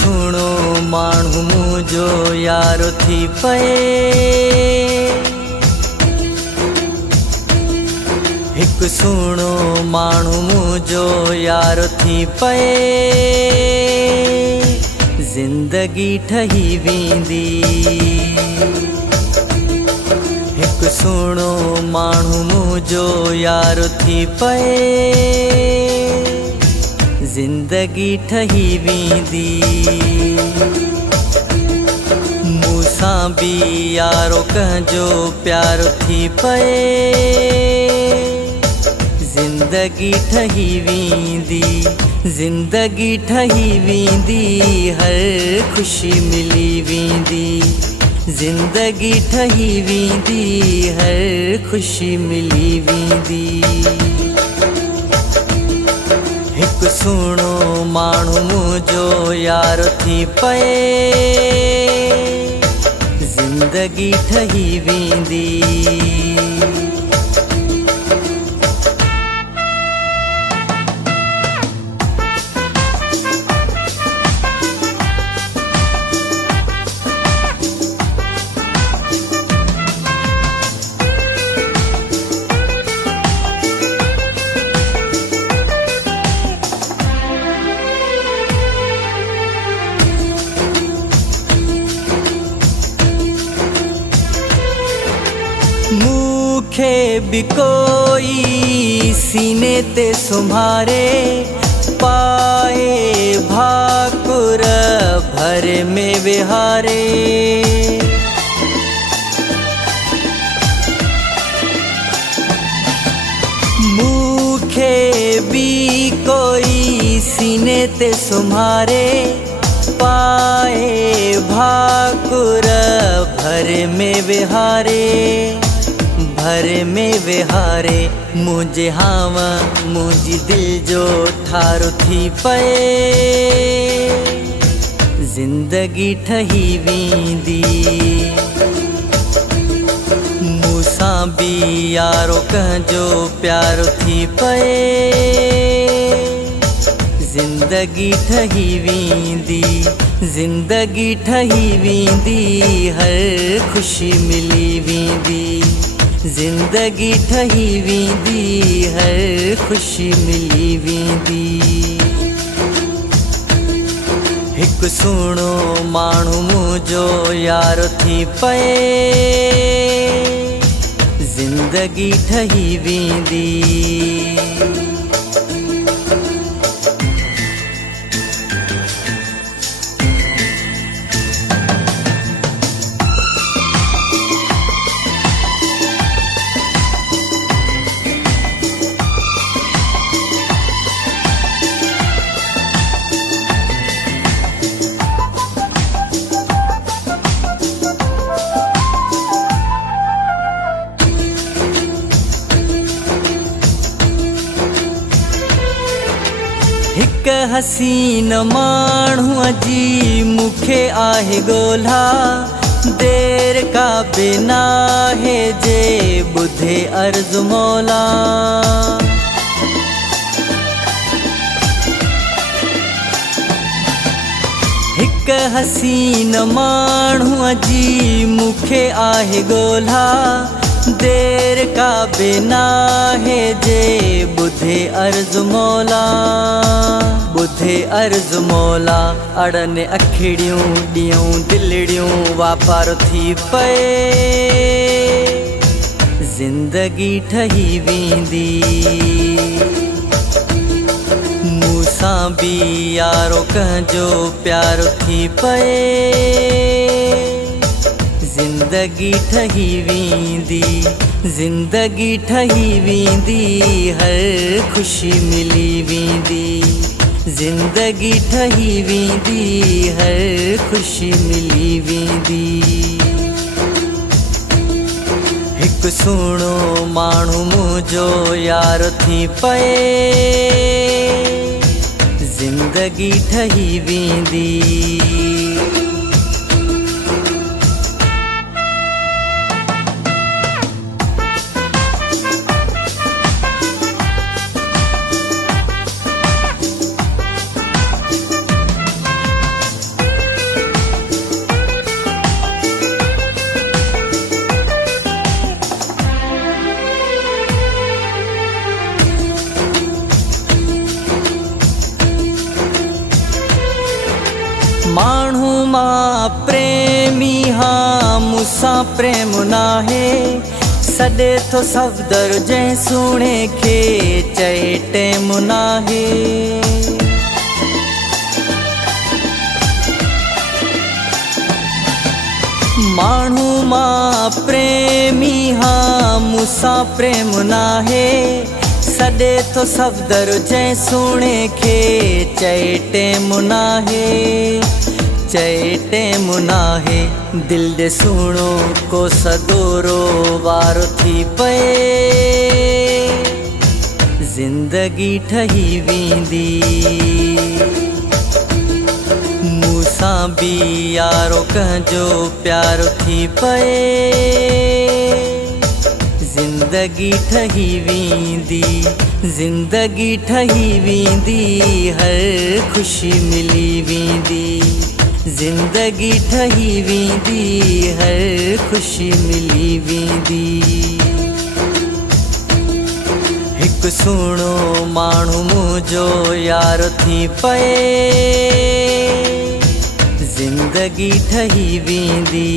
सुणो माण्हू मुंहिंजो यारो थी पए, हिकु सुणो माण्हू मुंहिंजो यारो थी पए, ज़िंदगी ठही वेंदी। हिकु सुणो माण्हू मुंहिंजो यारो थी पए, ज़िंदगी ठही वेंदी। मूंसां बि यारो कंहिंजो प्यारो थी पए, ज़िंदगी ठही वेंदी। ज़िंदगी ठही वेंदी, हर ख़ुशी मिली वेंदी। ज़िंदगी ठही वेंदी, हर ख़ुशी मिली वेंदी। हिकु सुणो माण्हू मुंहिंजो यारो थी पए, ज़िंदगी ठही वेंदी। मूंखे भी कोई सीने ते सुम्हारे, पाए भाकुर भर में विहारे। मूंखे भी कोई सीने ते सुम्हारे, पाए भाकुर भर में विहारे। भर में विहारे मुझे हावा मुझी दिल जो ठारो थी पए, ज़िंदगी ठही वेंदी। मूंसां बि यारो कंहिंजो प्यारो थी पए, ज़िंदगी ठही वेंदी। ज़िंदगी ठही वेंदी, हर ख़ुशी मिली वेंदी। ज़िंदगी ठही वेंदी, हर ख़ुशी मिली वेंदी। हिकु सुणो माण्हू मुंहिंजो यारो थी पए, ज़िंदगी ठही वेंदी। हिकु हसीन माण्हूअ जी मूंखे आहे ॻोल्हा, देर का बिना है जे ॿुधे अर्ज़ु मौला। हिकु हसीन माण्हूअ जी मूंखे आहे ॻोल्हा, देर का बिना है जे ॿुधे अर्ज़ु मौला। ॿुधे अर्ज़ु मौला, अड़नि अखिड़ियूं ॾियूं दिलड़ियूं वापारो थी पए, ज़िंदगी ठही वेंदी। मूंसां बि यारो कंहिंजो प्यारो थी पए, ज़िंदगी ठही वेंदी। ज़िंदगी ठही वेंदी, हर ख़ुशी मिली वेंदी। ज़िंदगी ठही वेंदी, हर ख़ुशी मिली वेंदी। हिकु सुणो माण्हू मुंहिंजो यारो थी पए, ज़िंदगी ठही वेंदी। माण्हू मां प्रेमी हाँ मूंसां प्रेम नाहे सॾे थो सफ़दर जंहिं सुहिणे खे चए टेम नाहे। माण्हू मां प्रेमी हाँ मूंसां प्रेम नाहे सॾे थो सफ़दर जंहिं सुहिणे खे चए टेम नाहे चए टेम नाहे। दिल ॾे सुहिणो को सदोरो वारो थी पए ज़िंदगी ठही वेंदी मूंसां बि यारो कंहिंजो प्यारो थी पए ज़िंदगी ठही वेंदी ज़िंदगी ठही वेंदी हर ख़ुशी मिली वेंदी ज़िंदगी ठही वेंदी हर ख़ुशी मिली वेंदी। हिकु सुहिणो माण्हू मुंहिंजो यारो थी पए ज़िंदगी ठही वेंदी।